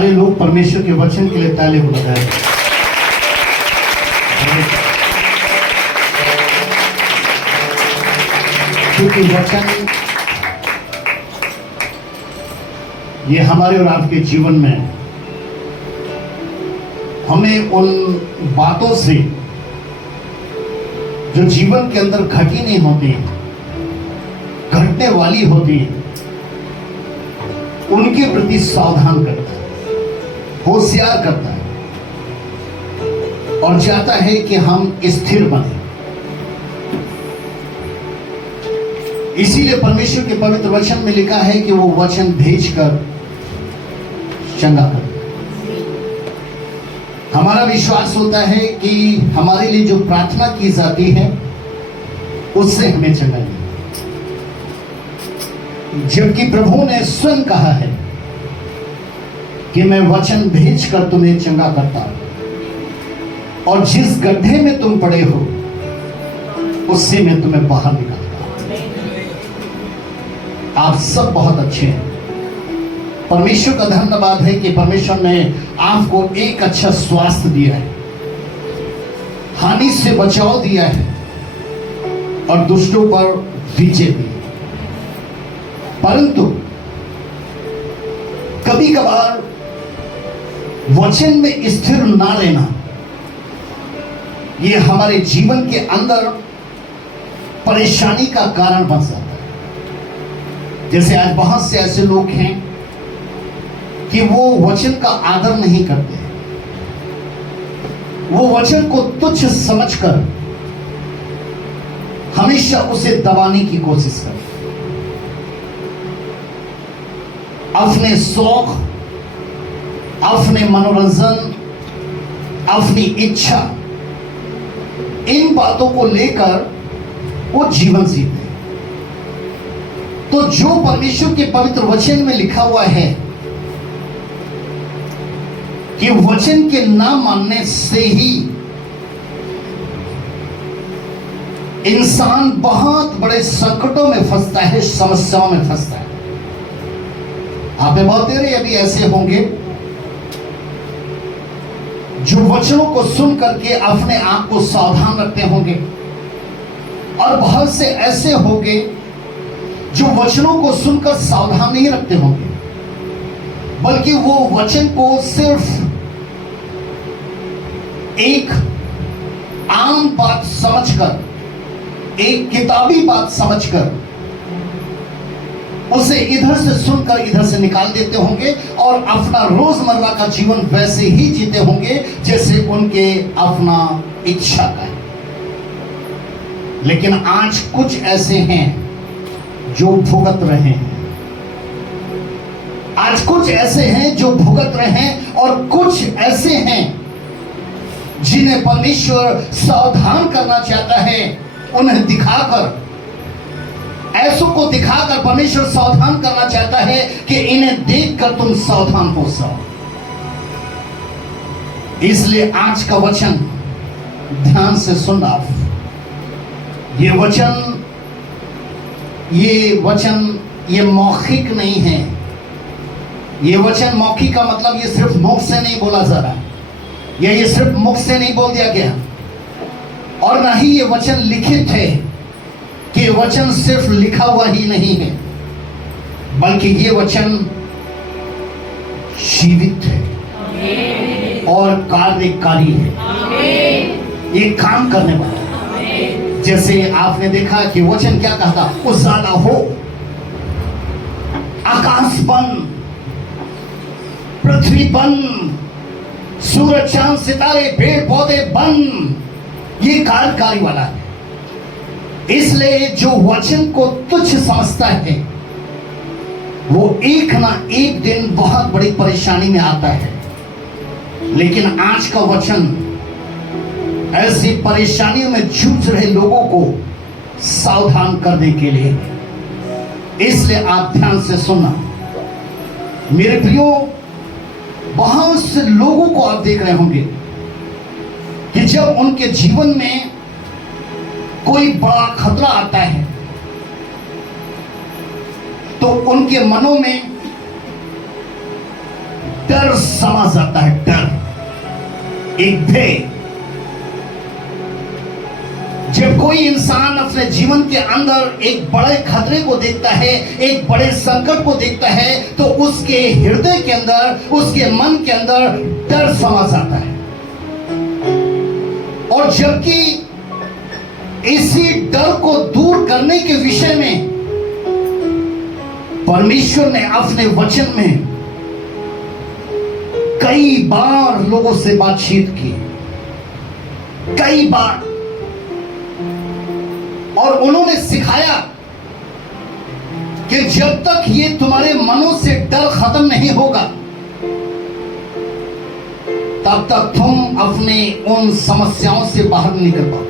सारे लोग परमेश्वर के वचन के लिए ताली बजाएं। क्योंकि वचन ये हमारे और आपके जीवन में हमें उन बातों से जो जीवन के अंदर घटी नहीं होती, घटने वाली होती है, उनके प्रति सावधान करता है, होशियार करता है और चाहता है कि हम स्थिर बने। इसीलिए परमेश्वर के पवित्र वचन में लिखा है कि वो वचन भेजकर चंगा कर। हमारा विश्वास होता है कि हमारे लिए जो प्रार्थना की जाती है उससे हमें चंगा मिले, जबकि प्रभु ने स्वयं कहा है कि मैं वचन भेजकर तुम्हें चंगा करता हूं और जिस गड्ढे में तुम पड़े हो उससे मैं तुम्हें बाहर निकालता हूं। आप सब बहुत अच्छे हैं। परमेश्वर का धन्यवाद है कि परमेश्वर ने आपको एक अच्छा स्वास्थ्य दिया है, हानि से बचाव दिया है और दुष्टों पर विजय दी। परंतु कभी कभार वचन में स्थिर ना रहना यह हमारे जीवन के अंदर परेशानी का कारण बन जाता है। जैसे आज बहुत से ऐसे लोग हैं कि वो वचन का आदर नहीं करते, वो वचन को तुच्छ समझकर हमेशा उसे दबाने की कोशिश करते, अपने शौक, अपने मनोरंजन, अपनी इच्छा, इन बातों को लेकर वो जीवन जीते। तो जो परमेश्वर के पवित्र वचन में लिखा हुआ है कि वचन के ना मानने से ही इंसान बहुत बड़े संकटों में फंसता है, समस्याओं में फंसता है। आप में बहुत देर अभी ऐसे होंगे जो वचनों को सुन करके अपने आप को सावधान रखते होंगे और बहुत से ऐसे होंगे जो वचनों को सुनकर सावधान नहीं रखते होंगे, बल्कि वो वचन को सिर्फ एक आम बात समझकर, एक किताबी बात समझकर उसे इधर से सुनकर इधर से निकाल देते होंगे और अपना रोजमर्रा का जीवन वैसे ही जीते होंगे जैसे उनके अपना इच्छा का है। लेकिन आज कुछ ऐसे हैं जो भुगत रहे हैं, आज कुछ ऐसे हैं जो भुगत रहे हैं और कुछ ऐसे हैं जिन्हें परमेश्वर सावधान करना चाहता है। उन्हें दिखाकर, ऐसों को दिखाकर परमेश्वर सावधान करना चाहता है कि इन्हें देखकर तुम सावधान हो जाओ। इसलिए आज का वचन ध्यान से सुनना। ये वचन ये मौखिक नहीं है। ये वचन मौखिक का मतलब ये सिर्फ मुख से नहीं बोला जा रहा है, या ये सिर्फ मुख से नहीं बोल दिया गया, और ना ही ये वचन लिखित है कि वचन सिर्फ लिखा हुआ ही नहीं है, बल्कि ये वचन जीवित है और कार्यकारी है। ये काम करने वाला है। जैसे आपने देखा कि वचन क्या कहता, उजाला हो, आकाश बन, पृथ्वी बन, सूरज चांद सितारे पेड़ पौधे बन। ये कार्यकारी वाला है। इसलिए जो वचन को तुच्छ समझता है वो एक ना एक दिन बहुत बड़ी परेशानी में आता है। लेकिन आज का वचन ऐसी परेशानियों में जूझ रहे लोगों को सावधान करने के लिए, इसलिए आप ध्यान से सुनना। मेरे प्रियो, बहुत से लोगों को आप देख रहे होंगे कि जब उनके जीवन में कोई बड़ा खतरा आता है तो उनके मनों में डर समा जाता है, डर, एक भय। जब कोई इंसान अपने जीवन के अंदर एक बड़े खतरे को देखता है, एक बड़े संकट को देखता है, तो उसके हृदय के अंदर, उसके मन के अंदर डर समा जाता है। और जबकि इसी डर को दूर करने के विषय में परमेश्वर ने अपने वचन में कई बार लोगों से बातचीत की, कई बार, और उन्होंने सिखाया कि जब तक ये तुम्हारे मनों से डर खत्म नहीं होगा, तब तक तुम अपने उन समस्याओं से बाहर नहीं निकल पाओगे।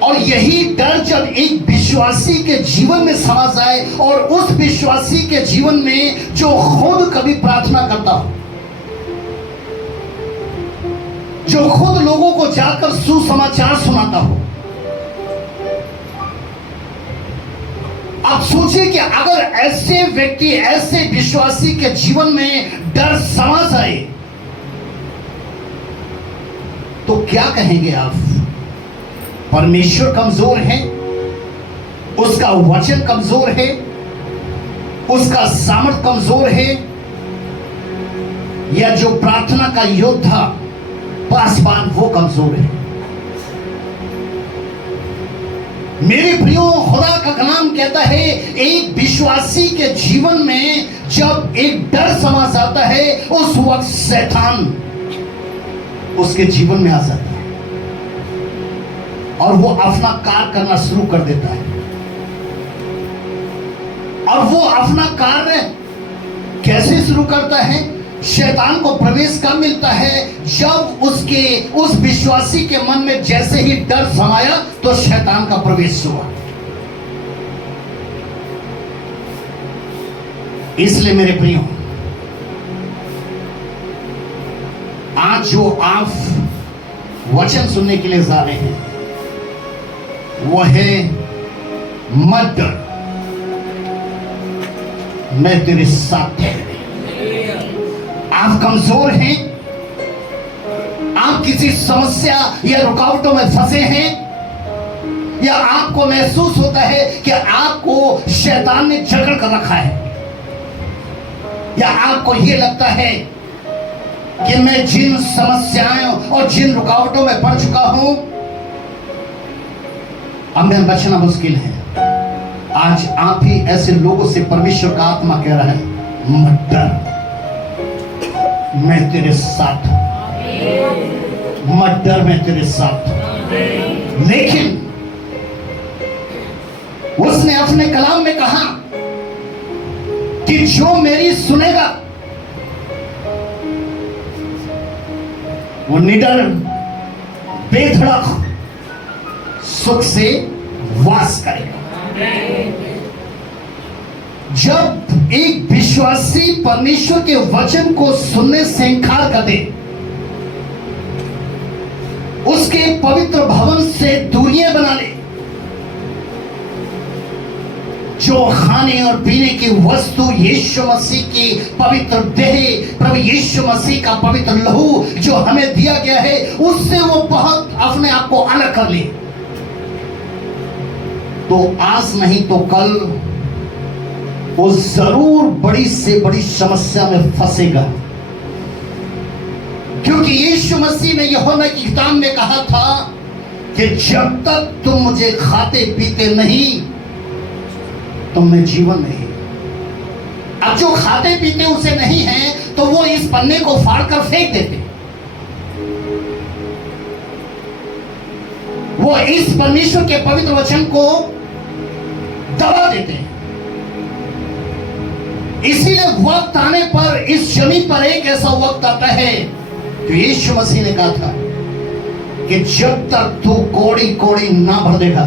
और यही डर जब एक विश्वासी के जीवन में समा जाए, और उस विश्वासी के जीवन में जो खुद कभी प्रार्थना करता हो, जो खुद लोगों को जाकर सुसमाचार सुनाता हो, आप सोचिए कि अगर ऐसे व्यक्ति, ऐसे विश्वासी के जीवन में डर समा जाए, तो क्या कहेंगे आप? परमेश्वर कमजोर है, उसका वचन कमजोर है, उसका सामर्थ कमजोर है, या जो प्रार्थना का योद्धा पासवान वो कमजोर है? मेरे प्रियो, खुदा का कलाम कहता है एक विश्वासी के जीवन में जब एक डर समा जाता है, उस वक्त शैतान उसके जीवन में आ जाता है और वो अपना कार्य करना शुरू कर देता है। और वो अपना कार्य कैसे शुरू करता है? शैतान को प्रवेश कब मिलता है? जब उसके उस विश्वासी के मन में जैसे ही डर समाया तो शैतान का प्रवेश हुआ। इसलिए मेरे प्रियो, आज जो आप वचन सुनने के लिए जा रहे हैं वो है मत डर, मैं तेरे साथ हूं। आप कमजोर हैं, आप किसी समस्या या रुकावटों में फंसे हैं, या आपको महसूस होता है कि आपको शैतान ने जकड़ कर रखा है, या आपको यह लगता है कि मैं जिन समस्याओं और जिन रुकावटों में पड़ चुका हूं, अब मैं बचना मुश्किल है। आज आप ही ऐसे लोगों से परमेश्वर का आत्मा कह रहा है, मत डर, मैं तेरे साथ हूं, मत डर, मैं तेरे साथ हूं। लेकिन उसने अपने कलाम में कहा कि जो मेरी सुनेगा वो निडर बेधड़क सुख से वास करेगा। जब एक विश्वासी परमेश्वर के वचन को सुनने से इंकार कर दे, उसके पवित्र भवन से दूरियां बना ले, जो खाने और पीने की वस्तु यीशु मसीह की पवित्र देह, प्रभु यीशु मसीह का पवित्र लहू जो हमें दिया गया है, उससे वो बहुत अपने आप को अलग कर ले, तो आज नहीं तो कल वो जरूर बड़ी से बड़ी समस्या में फंसेगा। क्योंकि यीशु मसीह ने यूहन्ना की किताब में कहा था कि जब तक तुम मुझे खाते पीते नहीं, तुम में जीवन नहीं। अब जो खाते पीते उसे नहीं है, तो वो इस पन्ने को फाड़कर फेंक देते, वो इस परमेश्वर के पवित्र वचन को दबा देते हैं। इसीलिए वक्त आने पर इस जमीन पर एक ऐसा वक्त आता है जो यीशु मसीह ने कहा था कि जब तक तू कोड़ी कोड़ी ना भर देगा,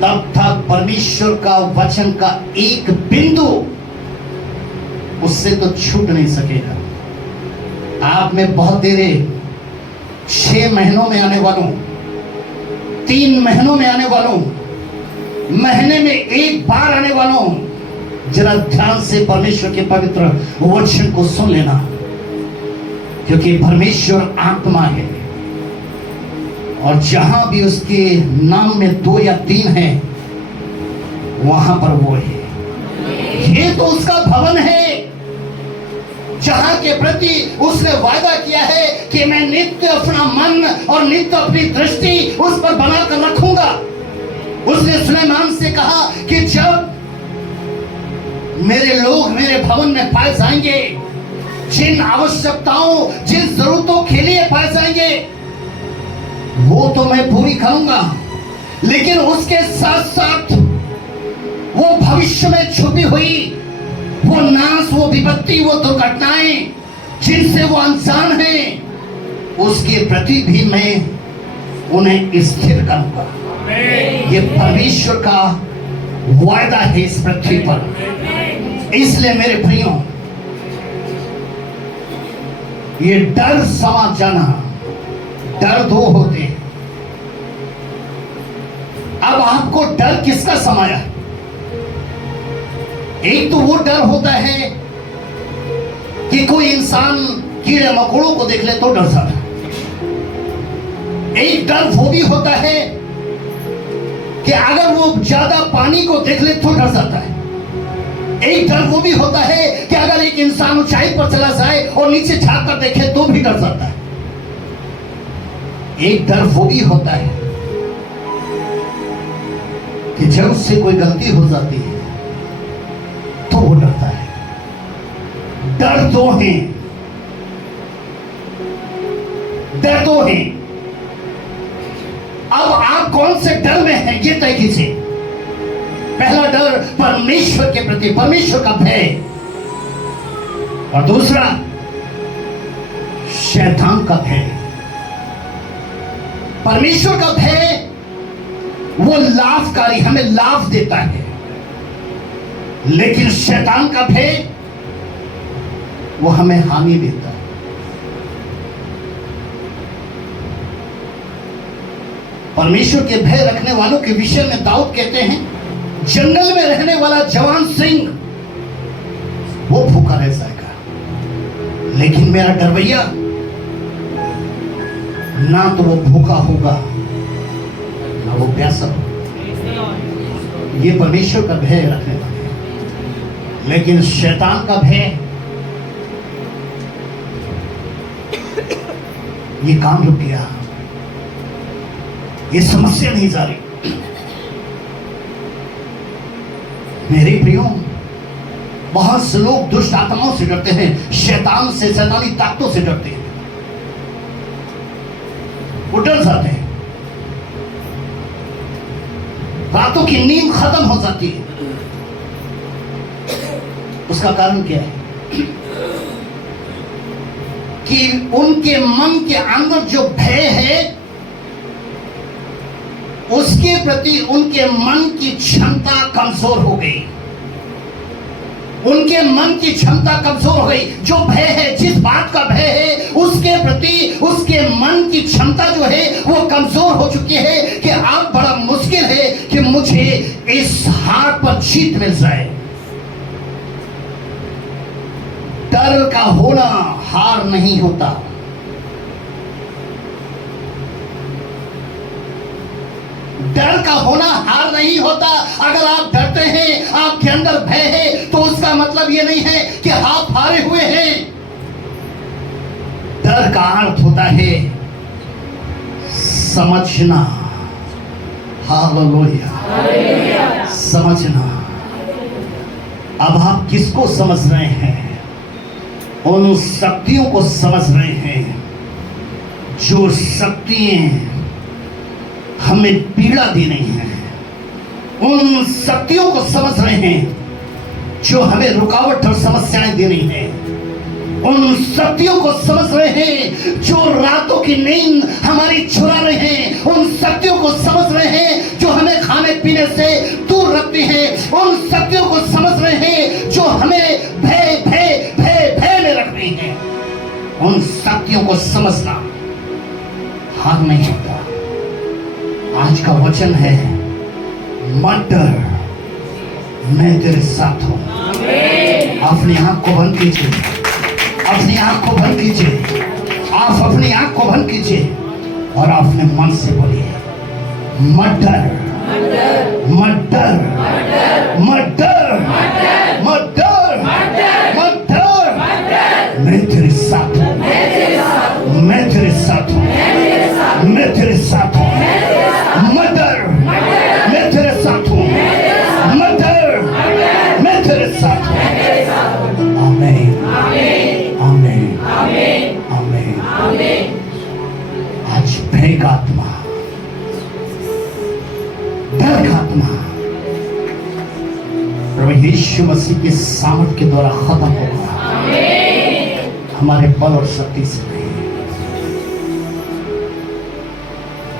तब तक परमेश्वर का वचन का एक बिंदु उससे तो छूट नहीं सकेगा। आप में बहुत देर 6 महीनों में आने वालों, 3 महीनों में आने वालों, महीने में एक बार आने वालों, जरा ध्यान से परमेश्वर के पवित्र वचन को सुन लेना, क्योंकि परमेश्वर आत्मा है और जहां भी उसके नाम में 2 या 3 है वहां पर वो है। ये तो उसका भवन है जहां के प्रति उसने वादा किया है कि मैं नित्य अपना मन और नित्य अपनी दृष्टि उस पर बनाकर रखूंगा। उसने सुलेमान से कहा कि जब मेरे लोग मेरे भवन में पाए जाएंगे, जिन आवश्यकताओं जिन जरूरतों के लिए पाए जाएंगे वो तो मैं पूरी करूंगा, लेकिन उसके साथ साथ वो भविष्य में छुपी हुई वो नाश, वो विपत्ति, वो दुर्घटनाएं जिनसे वो अनजान है, उसके प्रति भी मैं उन्हें स्थिर करूंगा। ये परमेश्वर का वायदा है इस पृथ्वी पर। इसलिए मेरे प्रियो, ये डर समा जाना, डर 2 होते हैं। अब आपको डर किसका समाया? एक तो वो डर होता है कि कोई इंसान कीड़े मकोड़ों को देख ले तो डर जाता है। एक डर वो भी होता है कि अगर वो ज्यादा पानी को देख ले तो डर जाता है। एक डर वो भी होता है कि अगर एक इंसान ऊंचाई पर चला जाए और नीचे झांक कर देखे तो भी डर जाता है। एक डर वो भी होता है कि जब उससे कोई गलती हो जाती है तो वो डरता है। डर 2 हैं, डर 2 हैं। अब आप कौन से डर में हैं ये तय कीजिए। पहला डर परमेश्वर के प्रति, परमेश्वर का भय, और दूसरा शैतान का भय। परमेश्वर का भय वो लाभकारी, हमें लाभ देता है, लेकिन शैतान का भय वो हमें हानि देता है। परमेश्वर के भय रखने वालों के विषय में दाऊद कहते हैं, जंगल में रहने वाला जवान सिंह वो भूखा रह जाएगा, लेकिन मेरा डरवैया ना तो वो भूखा होगा ना वो प्यासा होगा। ये परमेश्वर का भय रखने वाले हैं। लेकिन शैतान का भय ये काम रुक गया, ये समस्या नहीं जा रही। मेरे प्रियो, बहुत से लोग दुष्ट आत्माओं से डरते हैं, शैतान से, शैतानी ताकतों से डरते हैं, वो डर जाते हैं। रातों की नींद खत्म हो जाती है। उसका कारण क्या है? कि उनके मन के अंदर जो भय है उसके प्रति उनके मन की क्षमता कमजोर हो गई। उनके मन की क्षमता कमजोर हो गई। जो भय है, जिस बात का भय है, उसके प्रति उसके मन की क्षमता जो है वो कमजोर हो चुकी है कि अब बड़ा मुश्किल है कि मुझे इस हार पर जीत मिल जाए। डर का होना हार नहीं होता। डर का होना हार नहीं होता। अगर आप डरते हैं, आपके अंदर भय है, तो उसका मतलब यह नहीं है कि आप हारे हुए हैं। डर का अर्थ होता है समझना। हालेलुया, समझना। अब आप किसको समझ रहे हैं? उन शक्तियों को समझ रहे हैं जो शक्तियां हमें पीड़ा दे रही हैं। उन शक्तियों को समझ रहे हैं जो हमें रुकावट और समस्याएं दे रही हैं। उन शक्तियों को समझ रहे हैं जो रातों की नींद हमारी चुरा रहे हैं। उन शक्तियों को समझ रहे हैं जो हमें खाने पीने से दूर रखती हैं। उन शक्तियों को समझ रहे हैं जो हमें भय भय भय भय में रख रही हैं। उन शक्तियों को समझना हार नहीं होता। आज का वचन है, मत डर, मैं तेरे साथ हूं। अपनी आंख को बंद कीजिए, अपनी आंख को बंद कीजिए, आप अपनी आंख को बंद कीजिए और अपने मन से बोलिए, मत डर, मत डर, मत डर, मत डर, मत डर, मैं तेरे साथ हूँ, मैं तेरे साथ हूँ, मैं तेरे साथ हूँ, मत डर, मैं तेरे साथ हूँ, मत डर, मैं तेरे साथ हूँ। आमीन, आमीन, आमीन, आमीन। आज भय का आत्मा, डर का आत्मा प्रभु यीशु मसीह के सामर्थ के द्वारा खत्म होगा, हमारे बल और शक्ति से नहीं।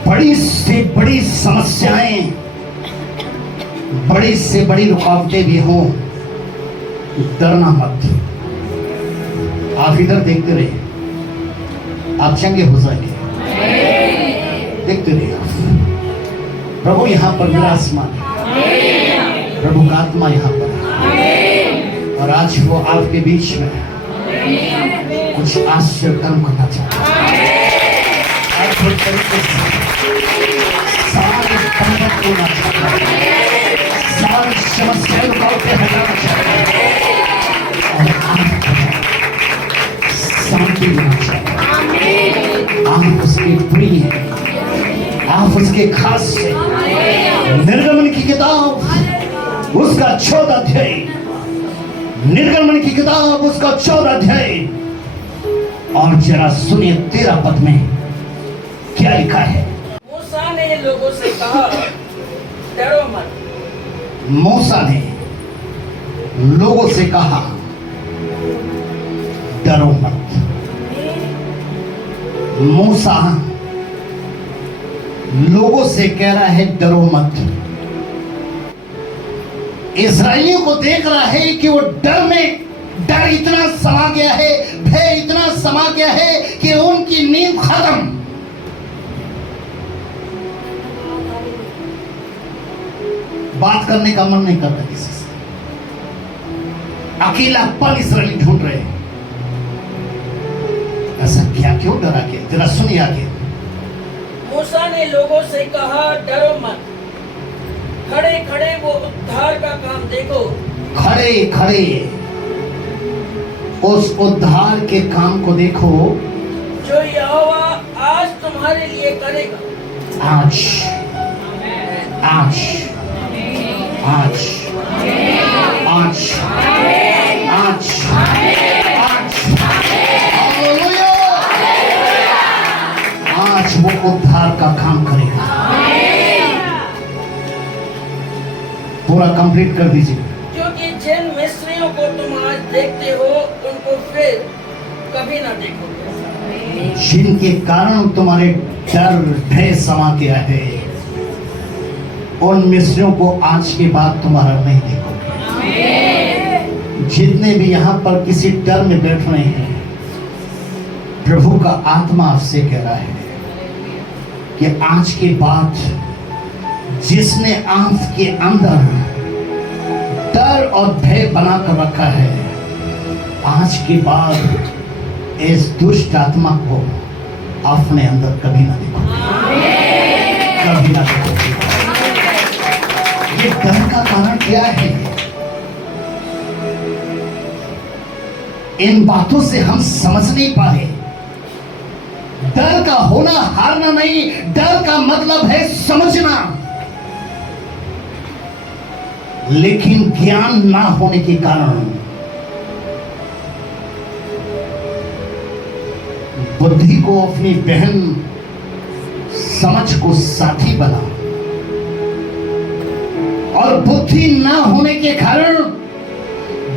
बड़ी से बड़ी समस्याएं, बड़ी से बड़ी रुकावटें भी हों, डरना मत। आप इधर देखते रहिए, आप चंगे हो जाएंगे। देखते रहिए आप, प्रभु यहाँ पर विराजमान है, प्रभु का आत्मा यहाँ पर है और आज वो आपके बीच में कुछ आश्चर्य कर्म करना चाहता है। अद्भुत तरीके से सारे बंधन तोड़ना चाहता है, सारी समस्याएं रुकावटें हटाना चाहता है और शांति देना चाहता है। आप उसके प्रिय हैं, आप उसके खास से। निर्गमन की किताब उसका 14 अध्याय, निर्गमन की किताब उसका 14 अध्याय और जरा सुनिए 13 पद में क्या लिखा है। मूसा ने लोगों से कहा, डरो मत। मूसा ने लोगों से कहा, डरो मत। मूसा लोगों से कह रहा है, डरो मत। इस्राएलियों को देख रहा है कि वो डर इतना समा गया है, भय इतना समा गया है कि उनकी नींद खत्म। बात करने का मन नहीं करता किसी से, अकेलापन इस्राएली ढूंढ रहे हैं। ऐसा क्या, क्यों डरा के? जरा सुनिए आगे। मूसा ने लोगों से कहा, डरो मत। खड़े खड़े वो उद्धार का काम देखो। खड़े खड़े उस उद्धार के काम को देखो जो यहोवा आज तुम्हारे लिए करेगा। आज, आज, आज, आज, आज, आज, हालेलुया। आज वो उद्धार का काम करेगा। पूरा कंप्लीट कर दीजिए। क्योंकि जिन मिस्रियों को तुम आज देखते हो उनको फिर कभी ना देखोगे। जिनके कारण तुम्हारे डर भय समा गया है, उन मिस्रियों को आज के बाद तुम्हारा नहीं देखोगे। जितने भी यहाँ पर किसी डर में बैठ रहे हैं, प्रभु का आत्मा आपसे कह रहा है कि आज के बाद जिसने आपके अंदर डर और भय बनाकर रखा है, आज के बाद इस दुष्ट आत्मा को अपने अंदर कभी ना देखोगे, कभी ना देखोगे। ये डर का कारण क्या है? इन बातों से हम समझ नहीं पाए। डर का होना हारना नहीं, डर का मतलब है समझना। लेकिन ज्ञान ना होने के कारण बुद्धि को अपनी बहन समझ को साथी बना, और बुद्धि ना होने के कारण,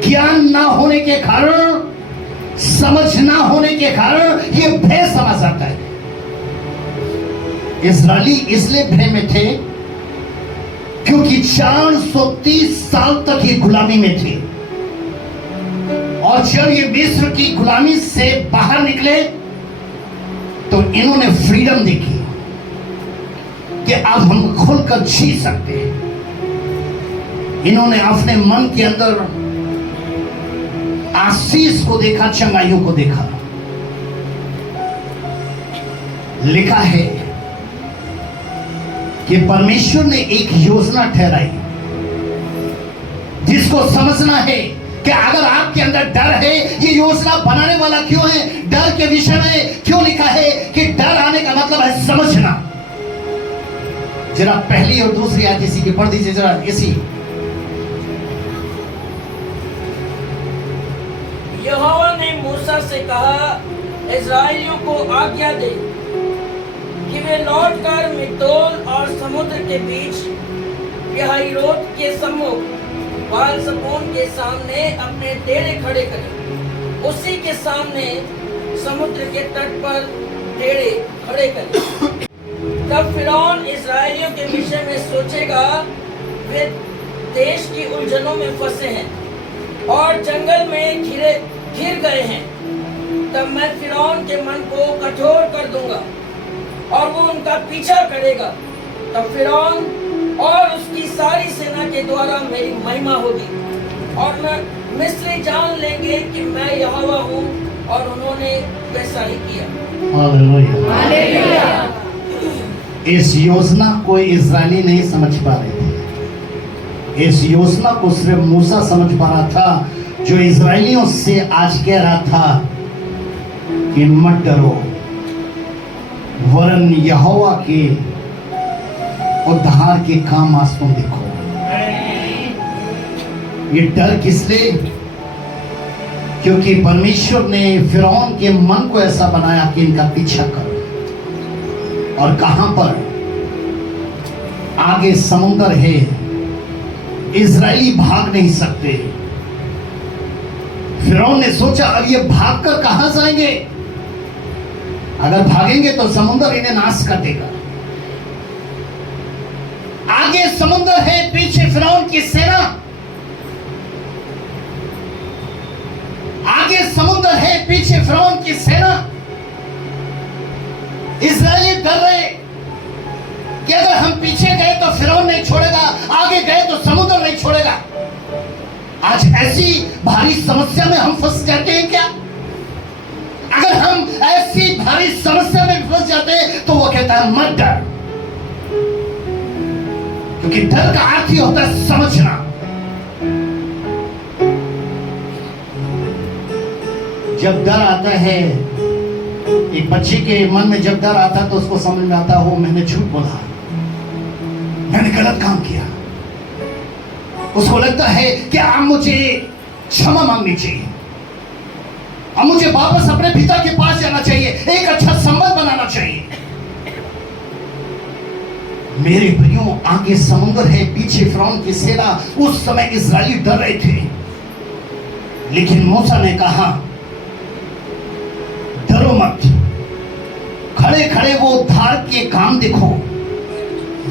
ज्ञान ना होने के कारण, समझ ना होने के कारण ये भय समा जाता है। इस्राएली इसलिए भय में थे क्योंकि 430 साल तक ये गुलामी में थे, और जब ये मिस्र की गुलामी से बाहर निकले तो इन्होंने फ्रीडम देखी कि अब हम खुलकर जी सकते हैं। इन्होंने अपने मन के अंदर आशीष को देखा, चंगाइयों को देखा। लिखा है कि परमेश्वर ने एक योजना ठहराई जिसको समझना है कि अगर आपके अंदर डर है, ये योजना बनाने वाला क्यों है, डर के विषय में क्यों लिखा है कि डर आने का मतलब है समझना। जरा पहली और दूसरी आयत इसी की पढ़ दीजिए जरा। इसी यहोवा ने मूसा से कहा, इस्राएलियों को आज्ञा दे कि वे लौटकर मिग्दोल और समुद्र के बीच पिहाहिरोत के सम्मुख बाल-सपोन के सामने अपने डेरे खड़े करें। उसी के सामने समुद्र के तट पर डेरे खड़े करें। तब फिरौन इस्राएलियों के विषय में सोचेगा, वे देश की उलझनों में फंसे हैं और जंगल में घिर गए हैं। तब मैं फिरौन के मन को कठोर कर दूंगा और वो उनका पीछा करेगा। तब फिरौन और उसकी सारी सेना के द्वारा मेरी महिमा होगी और मिस्री जान लेंगे कि मैं यहोवा हूँ। और उन्होंने वैसा ही किया। हालेलुया। इस योजना को इस्राएली नहीं समझ पा रहे थे। इस योजना को सिर्फ मूसा समझ पा रहा था, जो इस्राएलियों से आज कह रहा था कि मत डरो, वरन यहोवा के उद्धार के काम आज तुम देखो। ये डर किस लिए? क्योंकि परमेश्वर ने फिरौन के मन को ऐसा बनाया कि इनका पीछा करो। और कहां पर? आगे समुंदर है, इजरायली भाग नहीं सकते। फिरौन ने सोचा, अब ये भागकर कहां जाएंगे? अगर भागेंगे तो समुंदर इन्हें नाश कर देगा। आगे समुंदर है, पीछे फिरौन की सेना। आगे समुंदर है, पीछे फिरौन की सेना। इस्राएली डर रहे कि अगर हम पीछे गए तो फिरौन नहीं छोड़ेगा, आगे गए तो समुद्र नहीं छोड़ेगा। आज ऐसी भारी समस्या में हम फंस जाते हैं क्या? अगर हम ऐसी भारी समस्या में फंस जाते हैं तो वो कहता है मत डर, क्योंकि डर का अर्थ ही होता है समझना। जब डर आता है, एक बच्चे के मन में जब डर आता है तो उसको समझ में आता हो मैंने झूठ बोला, मैंने गलत काम किया। उसको लगता है कि अब मुझे क्षमा मांगनी चाहिए, अब मुझे वापस अपने पिता के पास जाना चाहिए, एक अच्छा संबंध बनाना चाहिए। मेरे भाइयों, आगे समुद्र है, पीछे फिरौन की सेना। उस समय इस्राएली डर रहे थे, लेकिन मूसा ने कहा डरो मत, खड़े खड़े वो उद्धार के काम देखो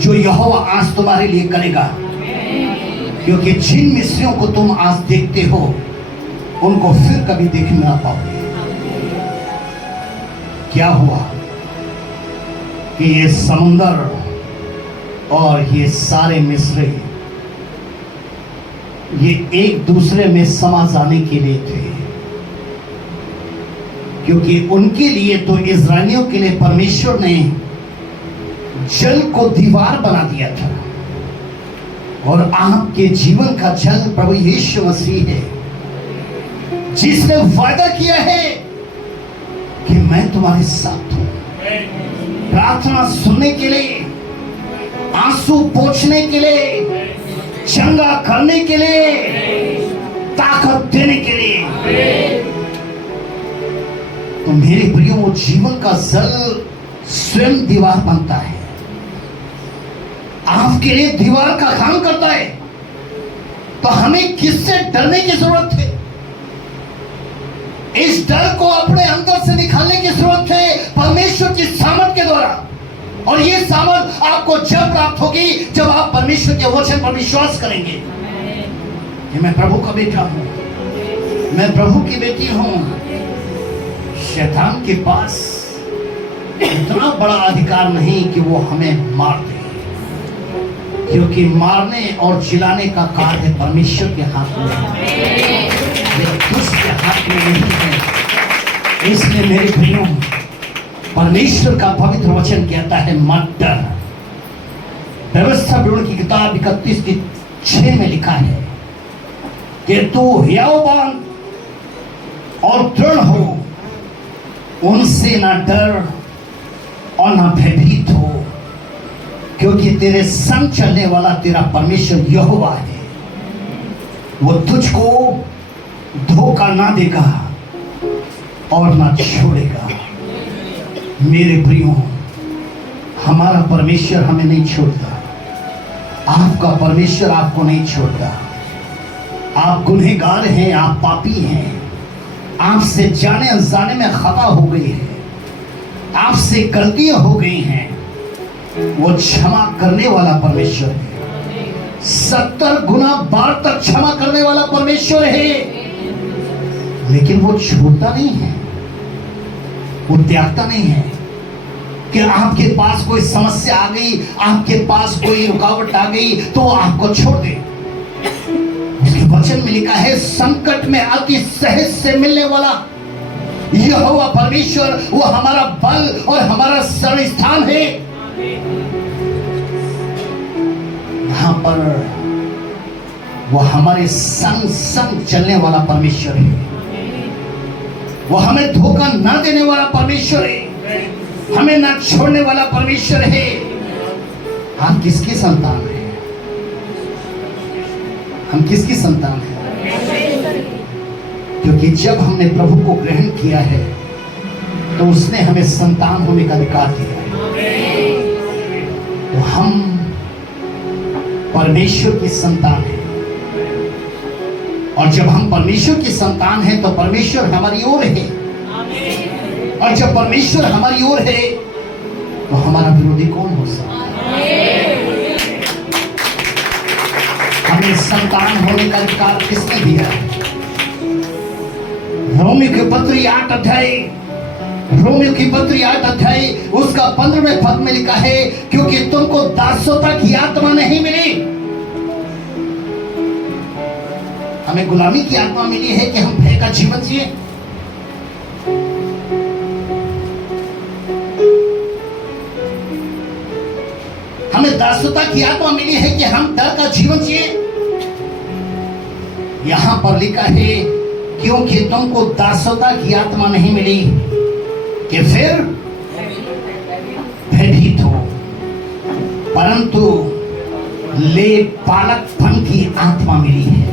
जो यहोवा आज तुम्हारे लिए करेगा। क्योंकि जिन मिस्रियों को तुम आज देखते हो उनको फिर कभी देख ना पाओगे। क्या हुआ कि ये समुंदर और ये सारे मिस्री ये एक दूसरे में समा जाने के लिए थे, क्योंकि उनके लिए तो इस्राएलियों के लिए परमेश्वर ने जल को दीवार बना दिया था, और आपके जीवन का जल प्रभु यीशु मसीह है, जिसने वादा किया है कि मैं तुम्हारे साथ हूं। प्रार्थना सुनने के लिए, आंसू पोंछने के लिए, चंगा करने के लिए, ताकत देने के लिए। तो मेरे प्रियो, वो जीवन का जल स्वयं दीवार बनता है, आपके लिए दीवार का काम करता है। तो हमें किससे डरने की जरूरत है? इस डर को अपने अंदर से निकालने की जरूरत है परमेश्वर की सामर्थ के द्वारा। और ये सामर्थ आपको जब प्राप्त होगी जब आप परमेश्वर के वचन पर विश्वास करेंगे कि मैं प्रभु का बेटा हूं, मैं प्रभु की बेटी हूं। शैतान के पास इतना बड़ा अधिकार नहीं कि वो हमें मार दे, क्योंकि मारने और जिलाने का कार्य परमेश्वर के हाथ में है। ये दुष्ट हाथ में नहीं है। इसलिए मेरे प्रियो, परमेश्वर का पवित्र वचन कहता है मत डर। व्यवस्था विवरण की किताब 31:6 में लिखा है कि तू हियावबान और दृढ़ हो, उनसे ना डर और ना भयभीत हो, क्योंकि तेरे संग चलने वाला तेरा परमेश्वर यहोवा है। वो तुझको धोखा ना देगा और ना छोड़ेगा। मेरे प्रियो, हमारा परमेश्वर हमें नहीं छोड़ता। आपका परमेश्वर आपको नहीं छोड़ता। आप गुनहगार हैं, आप पापी हैं, आपसे जाने अनजाने में खता हो गई है, आपसे गलतियां हो गई हैं। वो क्षमा करने वाला परमेश्वर है। 70 गुना बार तक क्षमा करने वाला परमेश्वर है। लेकिन वो छोड़ता नहीं है, वो त्यागता नहीं है कि आपके पास कोई समस्या आ गई, आपके पास कोई रुकावट आ गई तो वो आपको छोड़ दे। उसके वचन में लिखा है संकट में अति सहज से मिलने वाला यहोवा परमेश्वर, वो हमारा बल और हमारा शरण स्थान है। यहां पर वो हमारे संग संग चलने वाला परमेश्वर है। वो हमें धोखा ना देने वाला परमेश्वर है, हमें ना छोड़ने वाला परमेश्वर है। हम किसकी संतान है? हम किसकी संतान है? क्योंकि जब हमने प्रभु को ग्रहण किया है तो उसने हमें संतान होने का अधिकार दिया है। तो हम परमेश्वर की संतान है। और जब हम परमेश्वर की संतान हैं तो परमेश्वर हमारी ओर है। और जब परमेश्वर हमारी ओर है तो हमारा विरोधी कौन हो सकता है? हमें संतान होने का अधिकार किसने दिया है? रोमियो की पत्री 8 अध्याय उसका 15वें पद में लिखा है, क्योंकि तुमको दासोता की आत्मा नहीं मिली। हमें गुलामी की आत्मा मिली है कि हम भय का जीवन जिए। हमें दासता की आत्मा मिली है कि हम डर का जीवन जिए। यहां पर लिखा है क्योंकि तुमको दासता की आत्मा नहीं मिली कि फिर भयभीत हो, परंतु ले पालकपन की आत्मा मिली है।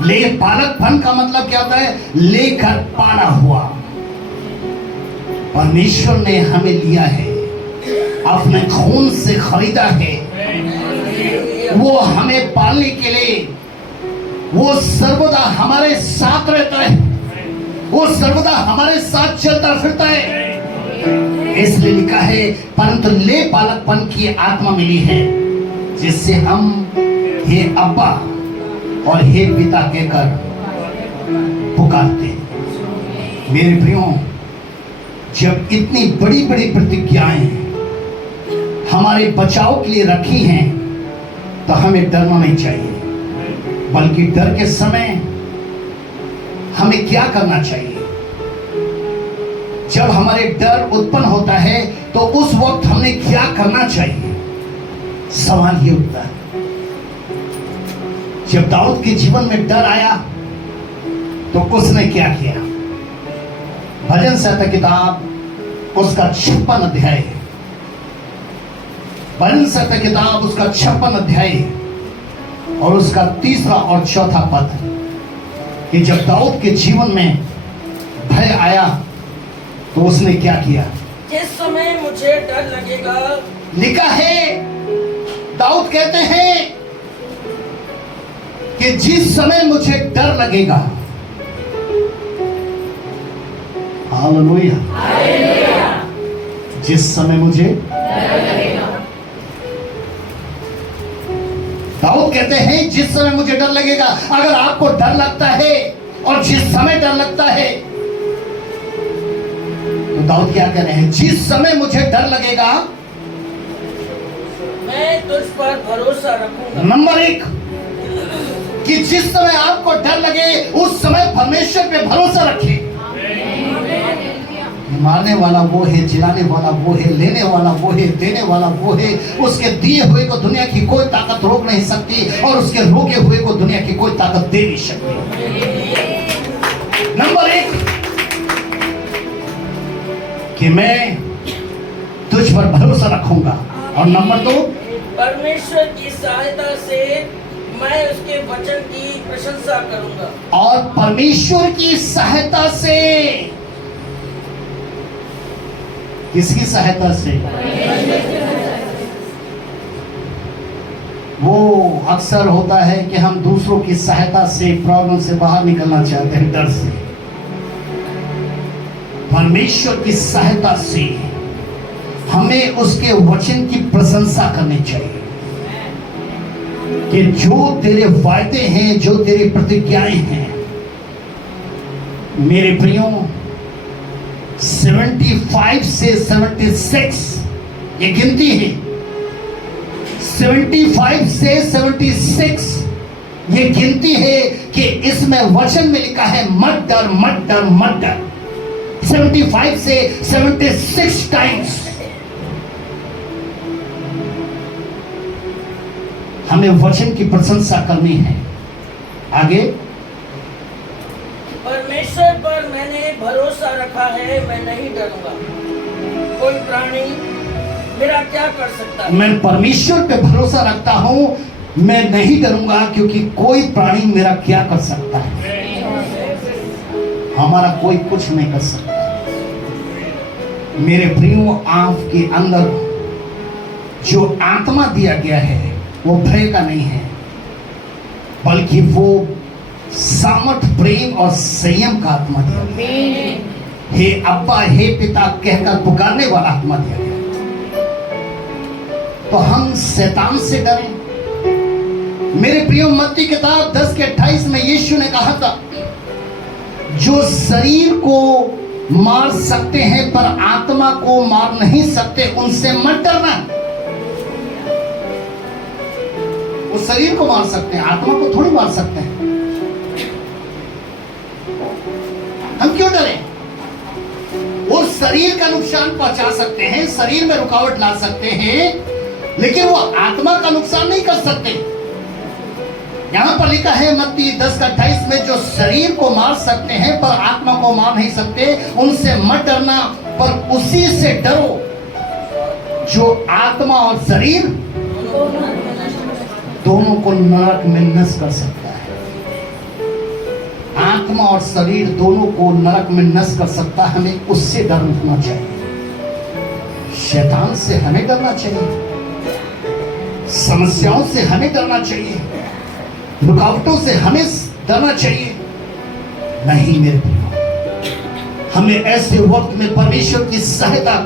ले पालकपन का मतलब क्या होता है? लेकर पाला हुआ। परमेश्वर ने हमें लिया है, अपने खून से खरीदा है। वो हमें पालने के लिए वो सर्वदा हमारे साथ रहता है, वो सर्वदा हमारे साथ चलता फिरता है। इसलिए लिखा है परंतु ले पालकपन की आत्मा मिली है, जिससे हम हे अब्बा और हे पिता कहकर पुकारते। मेरे प्रियो, जब इतनी बड़ी बड़ी प्रतिज्ञाएं हमारे बचाव के लिए रखी हैं तो हमें डरना नहीं चाहिए, बल्कि डर के समय हमें क्या करना चाहिए? जब हमारे डर उत्पन्न होता है तो उस वक्त हमने क्या करना चाहिए? सवाल ये उठता है। जब दाऊद के जीवन में डर आया तो उसने क्या किया? भजन संहिता किताब उसका 56 अध्याय, भजन संहिता किताब उसका 56 अध्याय और उसका 3 और 4 पद, कि जब दाऊद के जीवन में भय आया तो उसने क्या किया? जिस समय मुझे डर लगेगा, लिखा है दाऊद कहते हैं कि जिस समय मुझे डर लगेगा, हालेलुया, जिस समय मुझे डर लगेगा। दाऊद कहते हैं जिस समय मुझे डर लगेगा। अगर आपको डर लगता है और जिस समय डर लगता है, तो दाऊद क्या कह रहे हैं? जिस समय मुझे डर लगेगा मैं तुझ पर भरोसा रखूंगा। नंबर 1, कि जिस समय आपको डर लगे उस समय परमेश्वर पे भरोसा रखें। मारने वाला वो है, जिलाने वाला वो है, लेने वाला वो है, देने वाला वो है। उसके दिए हुए को दुनिया की कोई ताकत रोक नहीं सकती और उसके रोके हुए को दुनिया की कोई ताकत दे नहीं सकती। नंबर 1 कि मैं तुझ पर भरोसा रखूंगा, और नंबर 2 परमेश्वर की सहायता से मैं उसके वचन की प्रशंसा करूंगा। और परमेश्वर की सहायता से, किसकी सहायता से? वो अक्सर होता है कि हम दूसरों की सहायता से प्रॉब्लम से बाहर निकलना चाहते हैं, डर से। परमेश्वर की सहायता से हमें उसके वचन की प्रशंसा करनी चाहिए कि जो तेरे वायदे हैं, जो तेरी प्रतिज्ञाएं हैं, मेरे प्रियो 75 से 76 ये गिनती है। 75 से 76 ये गिनती है कि इसमें वचन में लिखा है मत डर, मत डर, मत डर। 75 से 76 टाइम्स हमें वचन की प्रशंसा करनी है। आगे, परमेश्वर पर मैंने भरोसा रखा है, मैं नहीं डरूंगा। कोई प्राणी मेरा क्या कर सकता है? मैं परमेश्वर पे भरोसा रखता हूं, मैं नहीं डरूंगा, क्योंकि कोई प्राणी मेरा क्या कर सकता है? हमारा कोई कुछ नहीं कर सकता। मेरे प्रियो, आपके अंदर जो आत्मा दिया गया है वो भय का नहीं है, बल्कि वो सामर्थ, प्रेम और संयम का आत्मा दिया गया। हे अब्बा, हे पिता कहकर पुकारने वाला आत्मा दिया गया। तो हम शैतान से डरें? मेरे प्रियो, मत्ती किताब 10 के 28 में यीशु ने कहा था, जो शरीर को मार सकते हैं पर आत्मा को मार नहीं सकते, उनसे मत डरना। वो शरीर को मार सकते हैं, आत्मा को थोड़ी मार सकते हैं। हम क्यों डरें? वो शरीर का नुकसान पहुंचा सकते हैं, शरीर में रुकावट ला सकते हैं, लेकिन वो आत्मा का नुकसान नहीं कर सकते। यहां पर लिखा है मत्ती 10 का 28 में, जो शरीर को मार सकते हैं पर आत्मा को मार नहीं सकते, उनसे मत डरना, पर उसी से डरो जो आत्मा और शरीर दोनों को नरक में नष्ट कर सकता है। आत्मा और शरीर दोनों को नरक में नष्ट कर सकता है। हमें उससे डरना चाहिए। शैतान से हमें डरना चाहिए, समस्याओं से हमें डरना चाहिए, रुकावटों से हमें डरना चाहिए नहीं। मेरे प्रिय, हमें ऐसे वक्त में परमेश्वर की सहायता,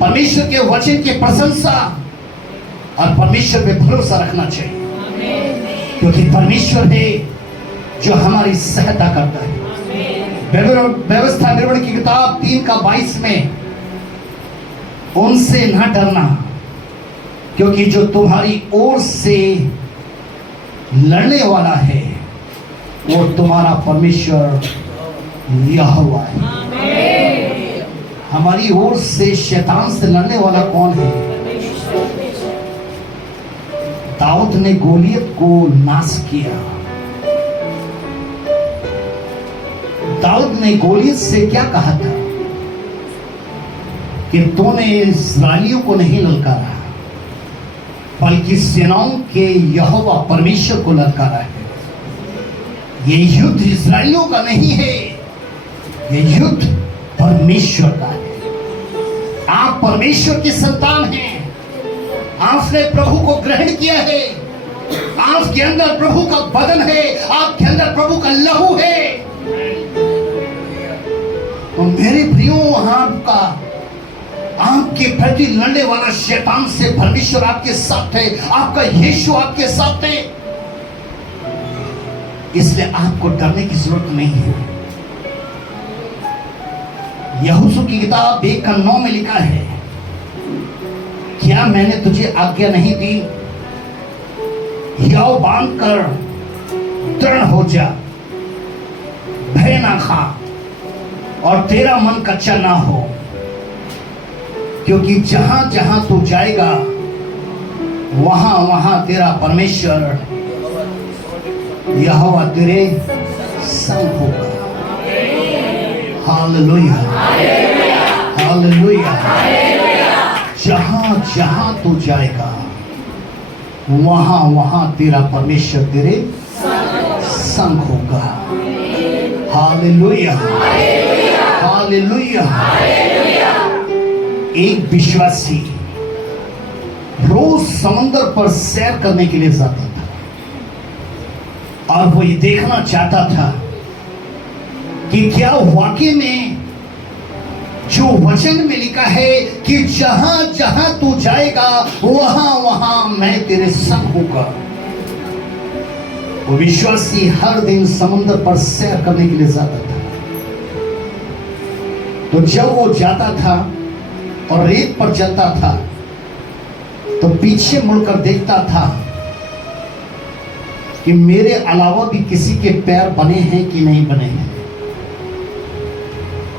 परमेश्वर के वचन की प्रशंसा और परमेश्वर पे भरोसा रखना चाहिए, क्योंकि परमेश्वर है जो हमारी सहायता करता है। व्यवस्था निर्वहन की किताब 3 का 22 में, उनसे न डरना, क्योंकि जो तुम्हारी ओर से लड़ने वाला है वो तुम्हारा परमेश्वर यहोवा है। हमारी ओर से शैतान से लड़ने वाला कौन है? दाऊद ने गोलियत को नाश किया। दाऊद ने गोलियत से क्या कहा था कि तूने इस्राएलियों को नहीं ललकारा, बल्कि सेनाओं के यहोवा परमेश्वर को ललकारा है। ये युद्ध इस्राएलियों का नहीं है, ये युद्ध परमेश्वर का है। आप परमेश्वर की संतान हैं, आपने प्रभु को ग्रहण किया है, आपके अंदर प्रभु का बदन है, आपके अंदर प्रभु का लहू है। और मेरे प्रियो, आपके प्रति लड़ने वाला शैतान से परमेश्वर आपके साथ है, आपका यीशु आपके साथ है, इसलिए आपको डरने की जरूरत नहीं है। यहोशू की किताब 1 का 9 में लिखा है, क्या मैंने तुझे आज्ञा नहीं दी? हियाव बांध कर दृढ़ हो जा, भय ना खा और तेरा मन कच्चा ना हो, क्योंकि जहां जहां तू जाएगा वहां वहां तेरा परमेश्वर यहोवा तेरे संग होगा। Hallelujah, hallelujah. जहां जहां तू जाएगा वहां वहां तेरा परमेश्वर तेरे संग होगा। Hallelujah, hallelujah. एक विश्वासी रोज समंदर पर सैर करने के लिए जाता था और वो ये देखना चाहता था कि क्या वाकई में जो वचन में लिखा है कि जहां जहां तू जाएगा वहां वहां मैं तेरे संग होगा। वो विश्वासी हर दिन समुद्र पर सैर करने के लिए जाता था। तो जब वो जाता था और रेत पर चलता था तो पीछे मुड़कर देखता था कि मेरे अलावा भी किसी के पैर बने हैं कि नहीं बने हैं,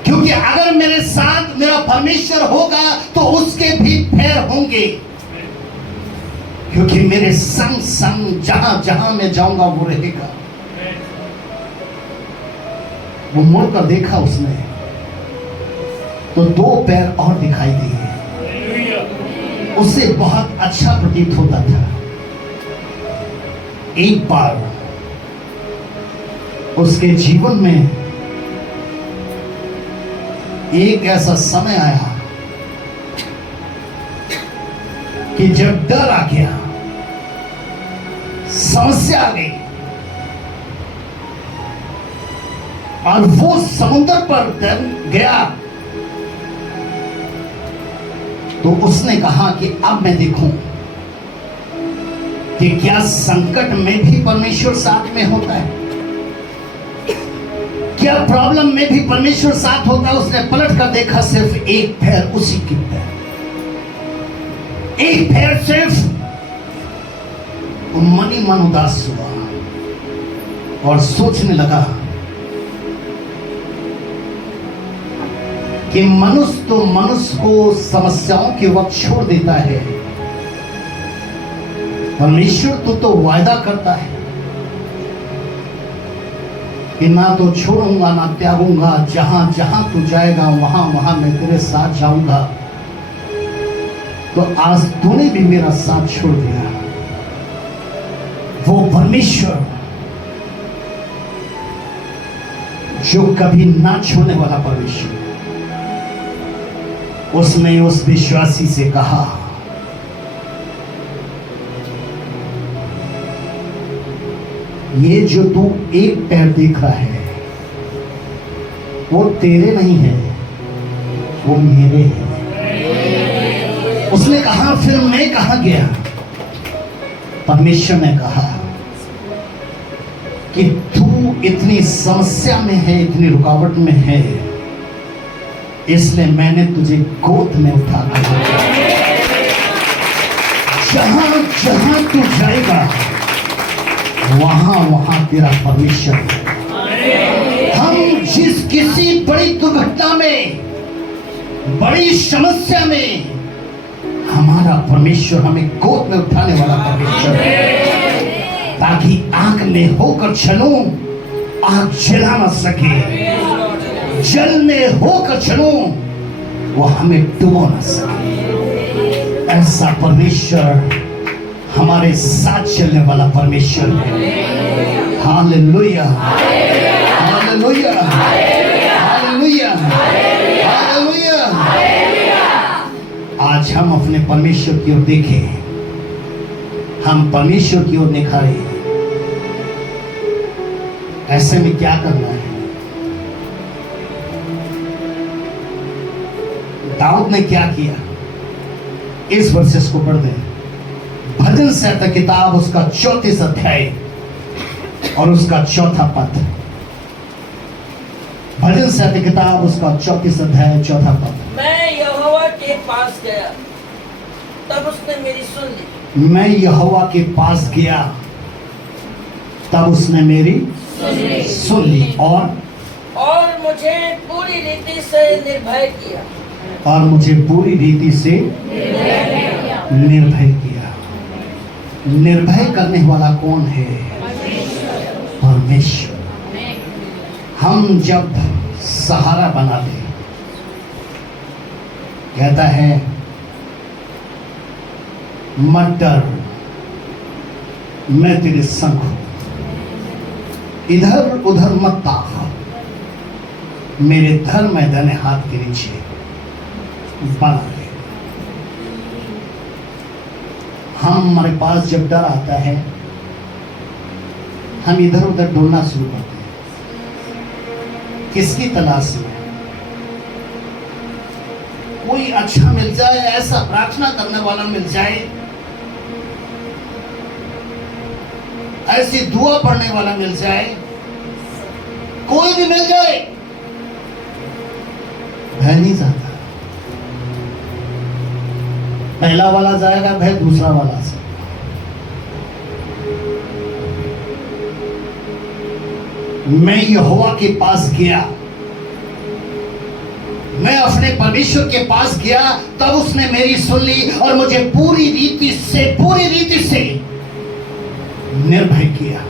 क्योंकि अगर मेरे साथ मेरा परमेश्वर होगा तो उसके भी पैर होंगे, क्योंकि मेरे संग संग जहां जहां मैं जाऊंगा वो रहेगा। वो मुड़कर देखा उसने तो 2 पैर और दिखाई दिए। उसे बहुत अच्छा प्रतीत होता था। एक बार उसके जीवन में एक ऐसा समय आया कि जब डर आ गया, समस्या आ गई और वो समुद्र पर गया तो उसने कहा कि अब मैं देखूं कि क्या संकट में भी परमेश्वर साथ में होता है, क्या प्रॉब्लम में भी परमेश्वर साथ होता है। उसने पलट कर देखा, सिर्फ एक पैर, उसी की पैर, एक पैर सिर्फ। वो मन ही मन उदास हुआ और सोचने लगा कि मनुष्य तो मनुष्य को समस्याओं के वक्त छोड़ देता है, परमेश्वर तो वायदा करता है कि ना तो छोड़ूंगा ना त्यागूंगा, जहां जहां तू जाएगा वहां वहां मैं तेरे साथ जाऊंगा। तो आज तूने भी मेरा साथ छोड़ दिया। वो परमेश्वर जो कभी ना छोड़ने वाला परमेश्वर, उसने उस विश्वासी से कहा, ये जो तू एक पैर देख रहा है वो तेरे नहीं है, वो मेरे हैं। उसने कहा, फिर मैं कहां गया? परमेश्वर ने कहा कि तू इतनी समस्या में है, इतनी रुकावट में है, इसलिए मैंने तुझे गोद में उठा कर जहां जहां तू जाएगा वहां वहां तेरा परमेश्वर है। हम जिस किसी बड़ी दुर्घटना में, बड़ी समस्या में, हमारा परमेश्वर हमें गोद में उठाने वाला परमेश्वर है, ताकि आग में होकर चलूं आग जला ना सके, जल में होकर चलूं वो हमें डुबो ना सके। ऐसा परमेश्वर हमारे साथ चलने वाला परमेश्वर है। Hallelujah, hallelujah, hallelujah, hallelujah. आज हम अपने परमेश्वर की ओर देखें, हम परमेश्वर की ओर निखारें। ऐसे में क्या करना है? दाऊद ने क्या किया? इस वर्सेस को पढ़ दें। भजन संहिता किताब उसका 34 अध्याय और उसका 4था पद। भजन संहिता किताब उसका 34 अध्याय 4था पद। मैं यहोवा के पास गया, तब उसने मेरी सुन ली। मैं यहोवा के पास गया तब उसने मेरी सुन ली और मुझे पूरी रीति से निर्भय किया। और मुझे पूरी रीति से निर्भय किया। निर्भय करने वाला कौन है? परमेश्वर। हम जब सहारा बनाते, कहता है मत डर, मैं तेरे संग हूं, इधर उधर मत ताक, मेरे धर्म में दाहिने हाथ के नीचे बना रहे। हमारे पास जब डर आता है, हम इधर उधर डोलना शुरू करते हैं। किसकी तलाश में? कोई अच्छा मिल जाए, ऐसा प्रार्थना करने वाला मिल जाए, ऐसी दुआ पढ़ने वाला मिल जाए, कोई भी मिल जाए, भय नहीं जाता। पहला वाला जाएगा, भय दूसरा वाला से। मैं यहोवा के पास गया, मैं अपने परमेश्वर के पास गया, तब उसने मेरी सुन ली और मुझे पूरी रीति से निर्भय किया।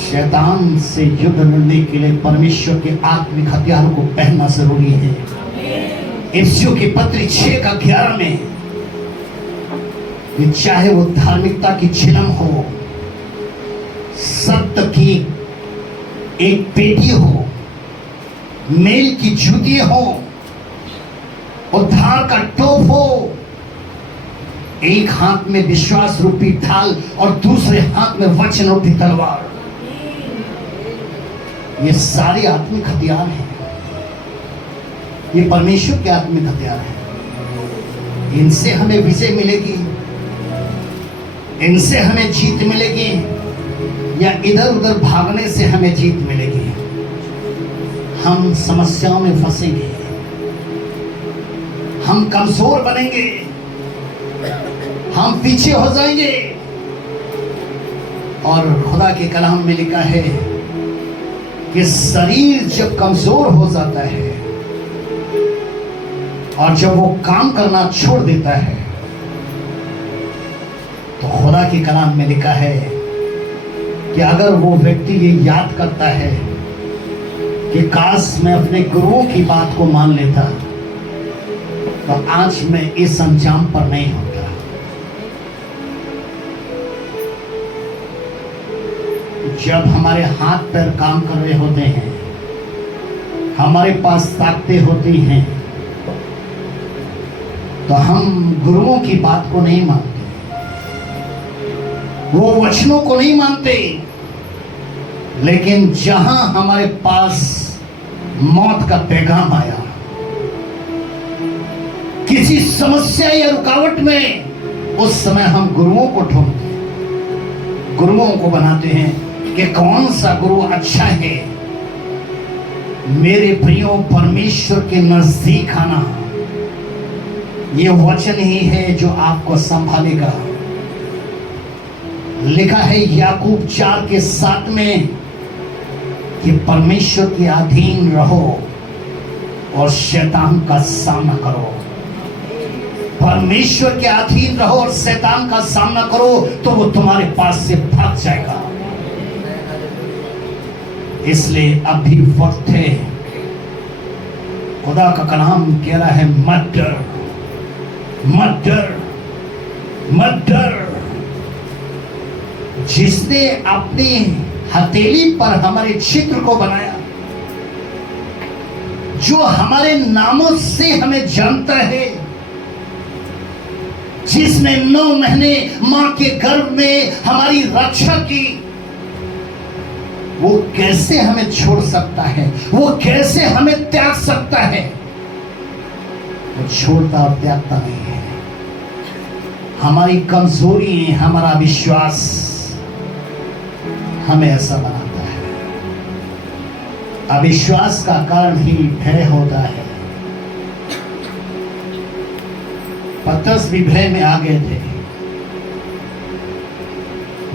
शैतान से युद्ध लड़ने के लिए परमेश्वर के आत्मिक हथियारों को पहनना जरूरी है। इफिसियों की पत्री 6:11 में, चाहे वो धार्मिकता की झिलम हो, सत्य की एक पेटी हो, मेल की जूती हो, उद्धार का टोप हो, एक हाथ में विश्वास रूपी ढाल और दूसरे हाथ में वचन रूपी तलवार, ये सारे आत्मिक हथियार हैं। ये परमेश्वर के आत्मिक हथियार हैं। इनसे हमें विजय मिलेगी, इनसे हमें जीत मिलेगी, या इधर उधर भागने से हमें जीत मिलेगी। हम समस्याओं में फंसेंगे, हम कमजोर बनेंगे, हम पीछे हो जाएंगे। और खुदा के कलाम में लिखा है कि शरीर जब कमजोर हो जाता है और जब वो काम करना छोड़ देता है, तो खुदा के कलाम में लिखा है कि अगर वो व्यक्ति ये याद करता है कि काश मैं अपने गुरुओं की बात को मान लेता, तो आज मैं इस अंजाम पर नहीं होता। जब हमारे हाथ पैर काम कर रहे होते हैं, हमारे पास ताकतें होती हैं, तो हम गुरुओं की बात को नहीं मानते, वो वचनों को नहीं मानते। लेकिन जहां हमारे पास मौत का पैगाम आया, किसी समस्या या रुकावट में, उस समय हम गुरुओं को ढूंढते, गुरुओं को बनाते हैं कि कौन सा गुरु अच्छा है। मेरे प्रियो, परमेश्वर के नजदीक आना, ये वचन ही है जो आपको संभालेगा। लिखा है याकूब 4:7 में कि परमेश्वर के अधीन रहो और शैतान का सामना करो। परमेश्वर के अधीन रहो और शैतान का सामना करो, तो वो तुम्हारे पास से भाग जाएगा। इसलिए अभी वक्त है, खुदा का कलाम कह रहा है मत डर, मत डर, मत डर। जिसने अपनी हथेली पर हमारे चित्र को बनाया, जो हमारे नामों से हमें जानता है, जिसने 9 महीने मां के गर्भ में हमारी रक्षा की, वो कैसे हमें छोड़ सकता है? वो कैसे हमें त्याग सकता है? वो छोड़ता और त्यागता नहीं है। हमारी कमजोरी, हमारा विश्वास हमें ऐसा बनाता है। अविश्वास का कारण ही भय होता है। पतरस भी भय में आ गए थे।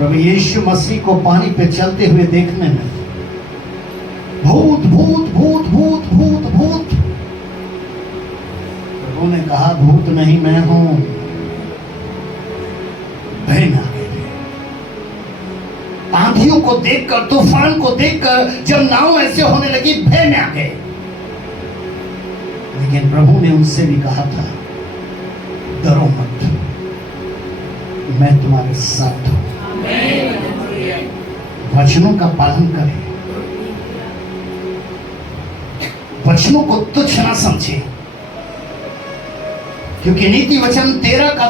प्रभु यीशु मसीह को पानी पे चलते हुए देखने में भूत भूत भूत भूत भूत भूत, प्रभु ने कहा भूत नहीं मैं हूं। भय में आ गए थे। आंधियों को देखकर, तूफान को देखकर जब नाव ऐसे होने लगी, भय में आ गए। लेकिन प्रभु ने उनसे भी कहा था, डरो मत, मैं तुम्हारे साथ हूं। वचनों का पालन करें, वचनों को तुच्छ ना समझे, क्योंकि नीति वचन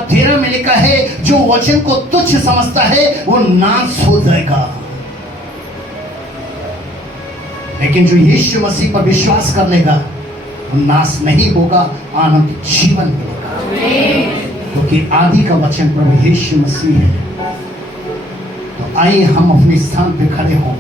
13 में लिखा है, जो वचन को तुच्छ समझता है वो नाश हो जाएगा, लेकिन जो यीशु मसीह पर विश्वास कर लेगा वो नाश नहीं होगा, आनंद जीवन मिलेगा। क्योंकि आदि का वचन प्रभु यीशु मसीह है। तो आइए हम अपने स्थान पे खड़े हों।